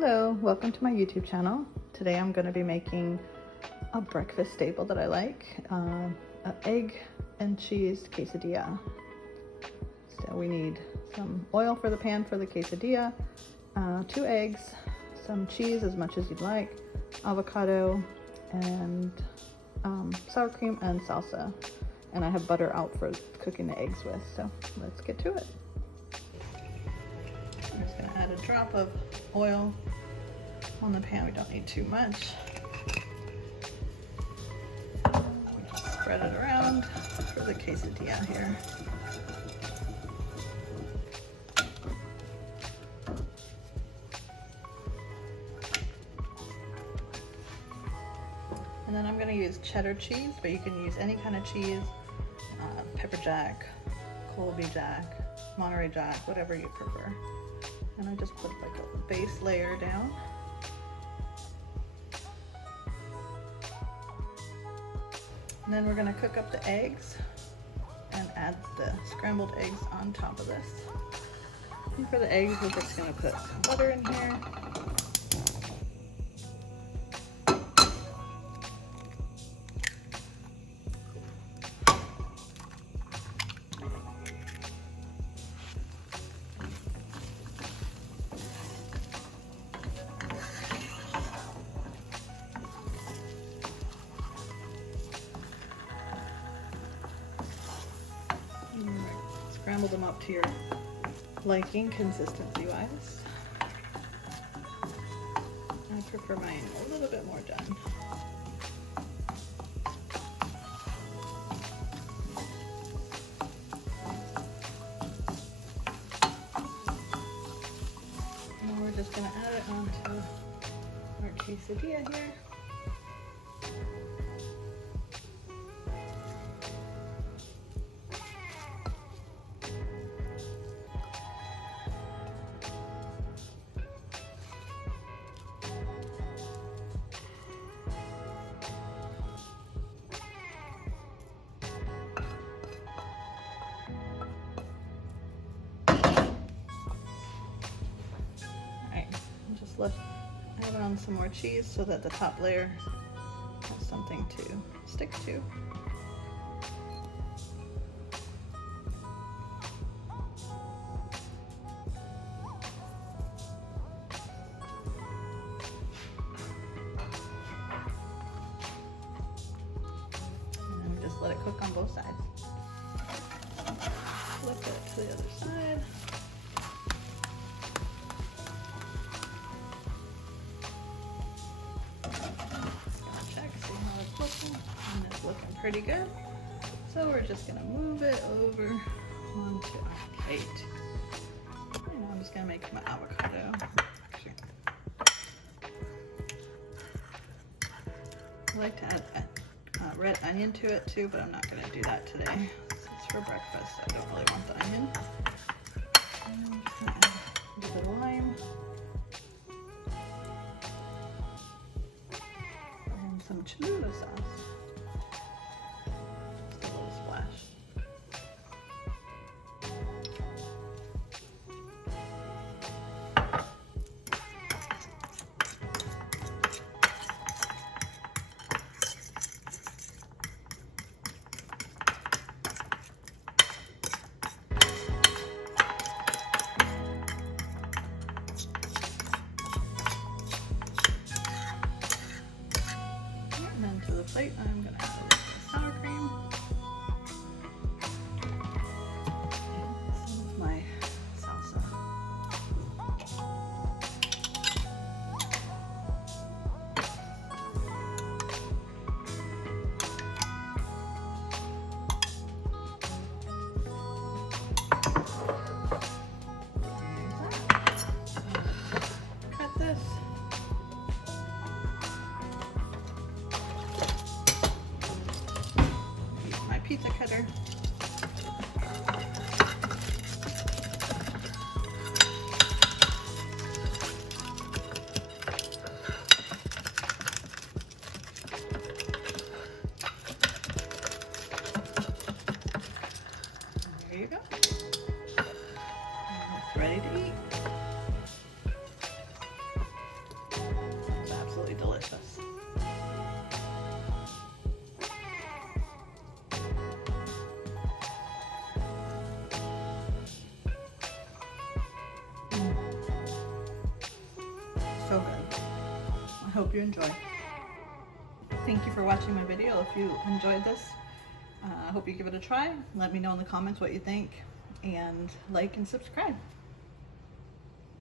Hello, welcome to my YouTube channel. Today I'm going to be making a breakfast staple that I like, an egg and cheese quesadilla. So we need some oil for the pan for the quesadilla, 2 eggs, some cheese as much as you'd like, avocado, and sour cream and salsa. And I have butter out for cooking the eggs with, so let's get to it. I'm just going to add a drop of oil on the pan. We don't need too much. We just spread it around for the quesadilla here. And then I'm going to use cheddar cheese, but you can use any kind of cheese, pepper jack, Colby jack, Monterey jack, whatever you prefer. And I just put like a base layer down. And then we're going to cook up the eggs and add the scrambled eggs on top of this. And for the eggs, we're just going to put some butter in here. Scramble them up to your liking, consistency-wise. I prefer mine a little bit more done. And we're just going to add it onto our quesadilla here. Add on some more cheese so that the top layer has something to stick to. And then we just let it cook on both sides. Flip it to the other side. And it's looking pretty good. So we're just gonna move it over onto our plate. And I'm just gonna make my avocado. I like to add red onion to it too, but I'm not gonna do that today. It's for breakfast, so I don't really want the onion. And I'm just gonna add a little bit of lime. And some Cholula sauce. Just a little splash. And then to the plate, I'm going to add a little bit of sour cream. And some of my salsa. Cut this. Pizza cutter. There you go. And it's ready to eat. absolutely delicious. So good. I hope you enjoy. Thank you for watching my video. If you enjoyed this, I hope you give it a try. Let me know in the comments what you think, and like and subscribe.